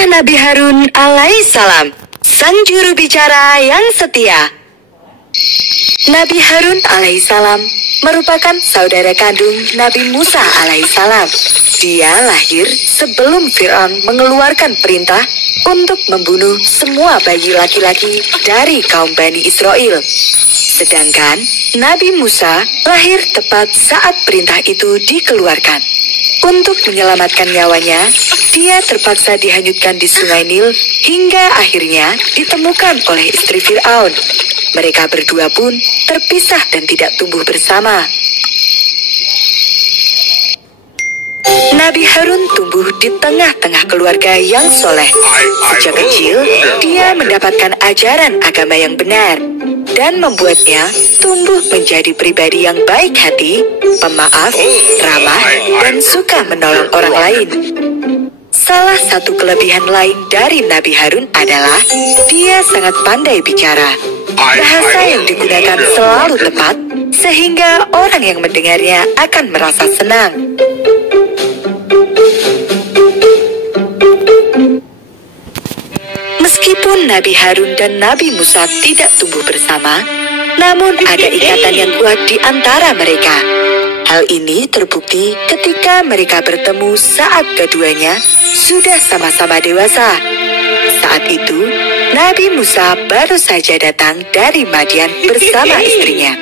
Kisah Nabi Harun alaihissalam, sang juru bicara yang setia. Nabi Harun alaihissalam merupakan saudara kandung Nabi Musa alaihissalam. Dia lahir sebelum Fir'aun mengeluarkan perintah untuk membunuh semua bayi laki-laki dari kaum Bani Israel. Sedangkan Nabi Musa lahir tepat saat perintah itu dikeluarkan. Untuk menyelamatkan nyawanya, dia terpaksa dihanyutkan di Sungai Nil hingga akhirnya ditemukan oleh istri Fir'aun. Mereka berdua pun terpisah dan tidak tumbuh bersama. Nabi Harun tumbuh di tengah-tengah keluarga yang soleh. Sejak kecil, dia mendapatkan ajaran agama yang benar dan membuatnya tumbuh menjadi pribadi yang baik hati, pemaaf, ramah, dan suka menolong orang lain. Salah satu kelebihan lain dari Nabi Harun adalah dia sangat pandai bicara. Bahasa yang digunakan selalu tepat, sehingga orang yang mendengarnya akan merasa senang. Meskipun Nabi Harun dan Nabi Musa tidak tumbuh bersama, namun ada ikatan yang kuat di antara mereka. Hal ini terbukti ketika mereka bertemu saat keduanya sudah sama-sama dewasa. Saat itu, Nabi Musa baru saja datang dari Madian bersama istrinya.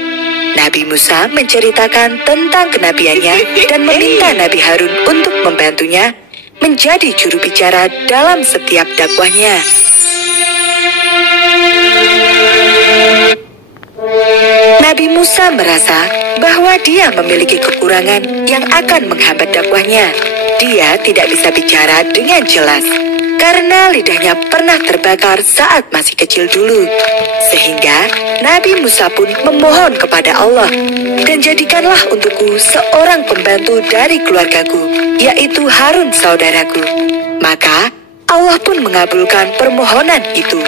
Nabi Musa menceritakan tentang kenabiannya dan meminta Nabi Harun untuk membantunya menjadi juru bicara dalam setiap dakwahnya. Nabi Musa merasa bahwa dia memiliki kekurangan yang akan menghambat dakwahnya. Dia tidak bisa bicara dengan jelas karena lidahnya pernah terbakar saat masih kecil dulu. Sehingga Nabi Musa pun memohon kepada Allah, "Dan jadikanlah untukku seorang pembantu dari keluargaku, yaitu Harun saudaraku." Maka Allah pun mengabulkan permohonan itu.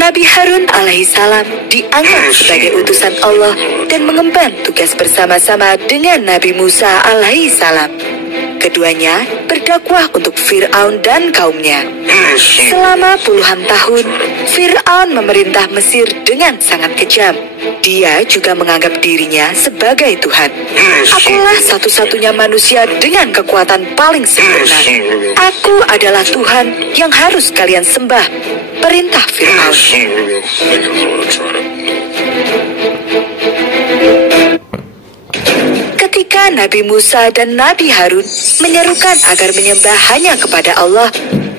Nabi Harun alaihissalam diangkat sebagai utusan Allah dan mengemban tugas bersama-sama dengan Nabi Musa alaihissalam. Keduanya berdakwah untuk Fir'aun dan kaumnya. Selama puluhan tahun, Fir'aun memerintah Mesir dengan sangat kejam. Dia juga menganggap dirinya sebagai Tuhan. "Akulah satu-satunya manusia dengan kekuatan paling sempurna. Aku adalah Tuhan yang harus kalian sembah," perintah Fir'aun. Ketika Nabi Musa dan Nabi Harun menyerukan agar menyembah hanya kepada Allah,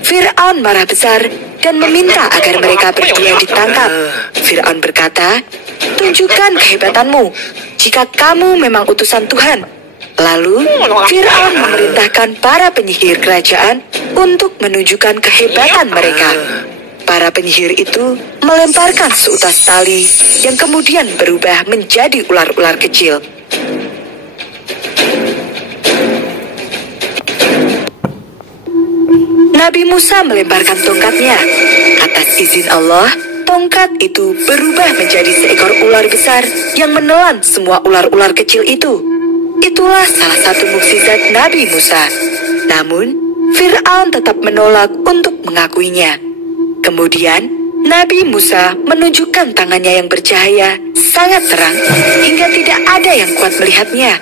Fir'aun marah besar dan meminta agar mereka berdua ditangkap. Fir'aun berkata, "Tunjukkan kehebatanmu jika kamu memang utusan Tuhan." Lalu, Fir'aun memerintahkan para penyihir kerajaan untuk menunjukkan kehebatan mereka. Para penyihir itu melemparkan seutas tali yang kemudian berubah menjadi ular-ular kecil. Nabi Musa melemparkan tongkatnya. Atas izin Allah, tongkat itu berubah menjadi seekor ular besar yang menelan semua ular-ular kecil itu. Itulah salah satu mukjizat Nabi Musa. Namun, Fir'aun tetap menolak untuk mengakuinya. Kemudian, Nabi Musa menunjukkan tangannya yang bercahaya sangat terang hingga tidak ada yang kuat melihatnya.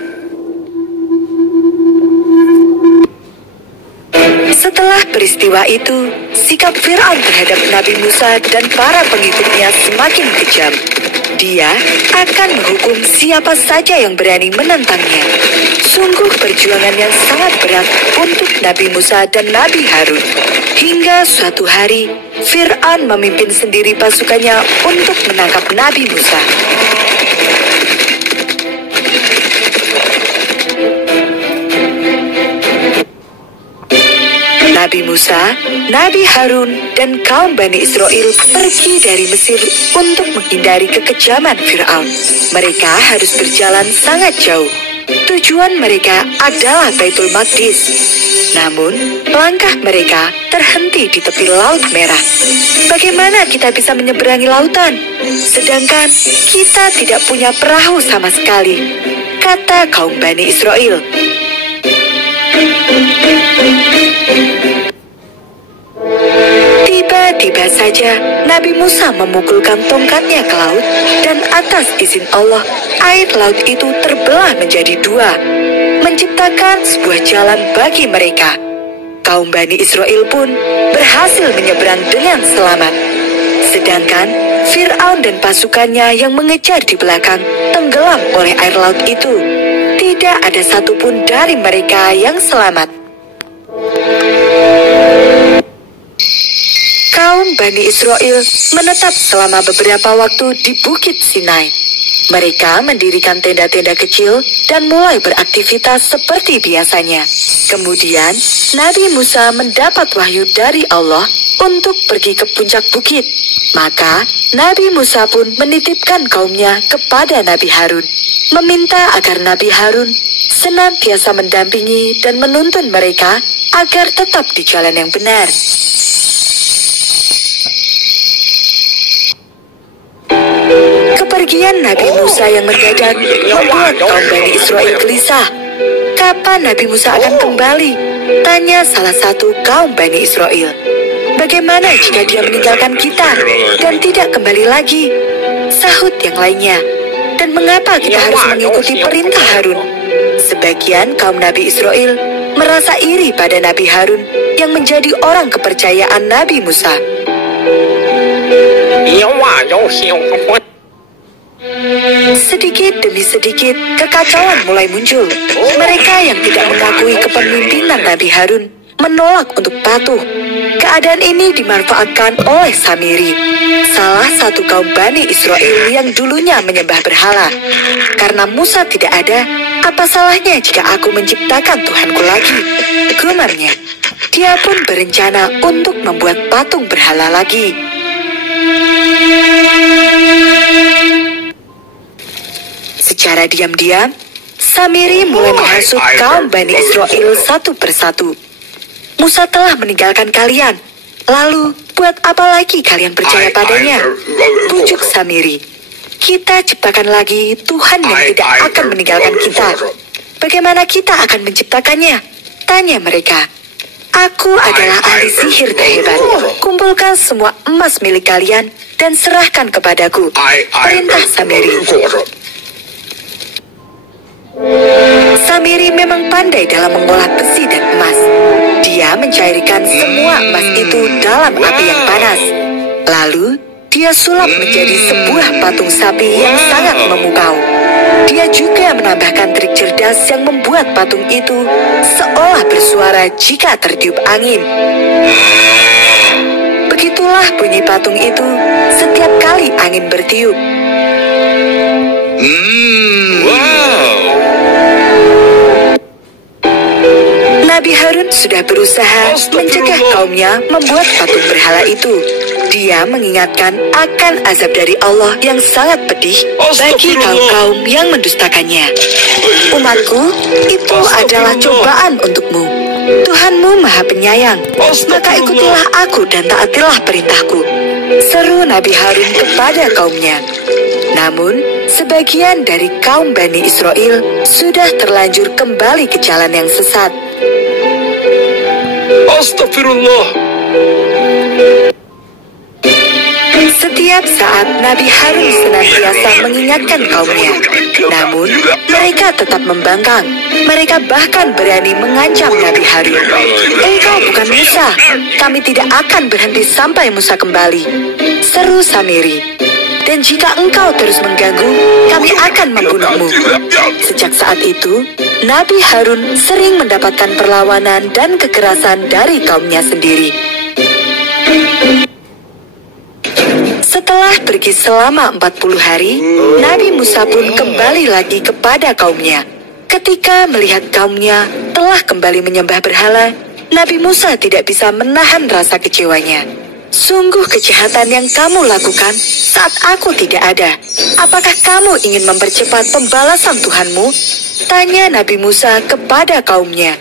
Setelah peristiwa itu, sikap Fir'aun terhadap Nabi Musa dan para pengikutnya semakin kejam. Dia akan menghukum siapa saja yang berani menentangnya. Sungguh perjuangan yang sangat berat untuk Nabi Musa dan Nabi Harun. Hingga suatu hari, Fir'aun memimpin sendiri pasukannya untuk menangkap Nabi Musa. Nabi Musa, Nabi Harun, dan kaum Bani Israel pergi dari Mesir untuk menghindari kekejaman Fir'aun. Mereka harus berjalan sangat jauh. Tujuan mereka adalah Baitul Maqdis. Namun, langkah mereka terhenti di tepi Laut Merah. Bagaimana kita bisa menyeberangi lautan? Sedangkan kita tidak punya perahu sama sekali, kata kaum Bani Israel. Tiba-tiba saja Nabi Musa memukulkan tongkatnya ke laut, dan atas izin Allah, air laut itu terbelah menjadi dua, menciptakan sebuah jalan bagi mereka. Kaum Bani Israel pun berhasil menyeberang dengan selamat. Sedangkan Fir'aun dan pasukannya yang mengejar di belakang tenggelam oleh air laut itu. Tidak ada satupun dari mereka yang selamat. Kaum Bani Israel menetap selama beberapa waktu di Bukit Sinai. Mereka mendirikan tenda-tenda kecil dan mulai beraktivitas seperti biasanya. Kemudian, Nabi Musa mendapat wahyu dari Allah untuk pergi ke puncak bukit. Maka, Nabi Musa pun menitipkan kaumnya kepada Nabi Harun, meminta agar Nabi Harun senantiasa mendampingi dan menuntun mereka agar tetap di jalan yang benar. Kepergian Nabi Musa yang mendadak membuat kaum Bani Israel gelisah. Kapan Nabi Musa akan kembali? Tanya salah satu kaum Bani Israel. Bagaimana jika dia meninggalkan kita dan tidak kembali lagi? Sahut yang lainnya. Dan mengapa kita harus mengikuti perintah Harun? Sebagian kaum Nabi Israel merasa iri pada Nabi Harun yang menjadi orang kepercayaan Nabi Musa. Sedikit demi sedikit, kekacauan mulai muncul. Mereka yang tidak mengakui kepemimpinan Nabi Harun menolak untuk patuh. Keadaan ini dimanfaatkan oleh Samiri, salah satu kaum Bani Israel yang dulunya menyembah berhala. Karena Musa tidak ada, apa salahnya jika aku menciptakan Tuhanku lagi? Gemarnya. Dia pun berencana untuk membuat patung berhala lagi. Secara diam-diam, Samiri mulai menghasut kaum Bani Israel satu persatu. Musa telah meninggalkan kalian. Lalu, buat apa lagi kalian percaya padanya? Pujuk Samiri. Kita ciptakan lagi Tuhan yang tidak akan meninggalkan kita. Bagaimana kita akan menciptakannya? Tanya mereka. Aku adalah ahli sihir terhebat. Kumpulkan semua emas milik kalian dan serahkan kepadaku. Perintah Samiri. Samiri memang pandai dalam mengolah besi dan emas. Dia mencairkan semua emas itu dalam api yang panas. Lalu, dia sulap menjadi sebuah patung sapi yang sangat memukau. Dia juga menambahkan trik cerdas yang membuat patung itu seolah bersuara jika tertiup angin. Begitulah bunyi patung itu setiap kali angin bertiup. Nabi Harun sudah berusaha mencegah kaumnya membuat patung berhala itu. Dia mengingatkan akan azab dari Allah yang sangat pedih bagi kaum-kaum yang mendustakannya. Umatku, itu adalah cobaan untukmu. Tuhanmu Maha Penyayang, maka ikutilah aku dan taatilah perintahku, seru Nabi Harun kepada kaumnya. Namun, sebagian dari kaum Bani Israel sudah terlanjur kembali ke jalan yang sesat. Astagfirullah. Setiap saat Nabi Harun senantiasa mengingatkan kaumnya. Namun, mereka tetap membangkang. Mereka bahkan berani mengancam Nabi Harun. Engkau bukan Musa. Kami tidak akan berhenti sampai Musa kembali, seru Samiri. Dan jika engkau terus mengganggu, kami akan membunuhmu. Sejak saat itu, Nabi Harun sering mendapatkan perlawanan dan kekerasan dari kaumnya sendiri. Setelah pergi selama 40 hari, Nabi Musa pun kembali lagi kepada kaumnya. Ketika melihat kaumnya telah kembali menyembah berhala, Nabi Musa tidak bisa menahan rasa kecewanya. Sungguh kejahatan yang kamu lakukan saat aku tidak ada. Apakah kamu ingin mempercepat pembalasan Tuhanmu? Bertanya Nabi Musa kepada kaumnya.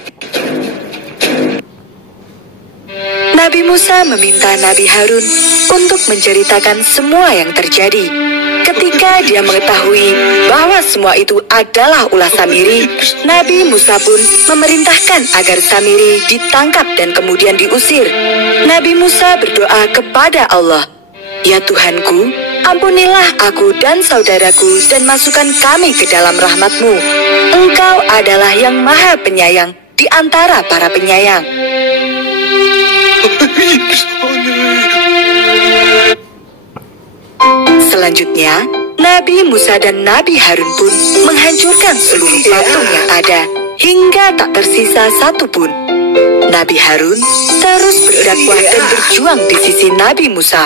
Nabi Musa meminta Nabi Harun untuk menceritakan semua yang terjadi. Ketika dia mengetahui bahwa semua itu adalah ulah Samiri, Nabi Musa pun memerintahkan agar Samiri ditangkap dan kemudian diusir. Nabi Musa berdoa kepada Allah, "Ya Tuhanku, ampunilah aku dan saudaraku dan masukkan kami ke dalam rahmat-Mu. Engkau adalah yang maha penyayang di antara para penyayang." Selanjutnya, Nabi Musa dan Nabi Harun pun menghancurkan seluruh patung yang ada, hingga tak tersisa satu pun. Nabi Harun terus berdakwah dan berjuang di sisi Nabi Musa.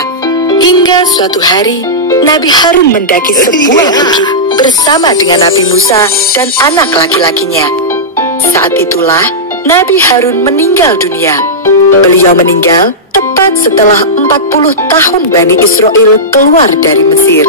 Hingga suatu hari, Nabi Harun mendaki sebuah bukit bersama dengan Nabi Musa dan anak laki-lakinya. Saat itulah Nabi Harun meninggal dunia. Beliau meninggal tepat setelah 40 tahun Bani Israel keluar dari Mesir.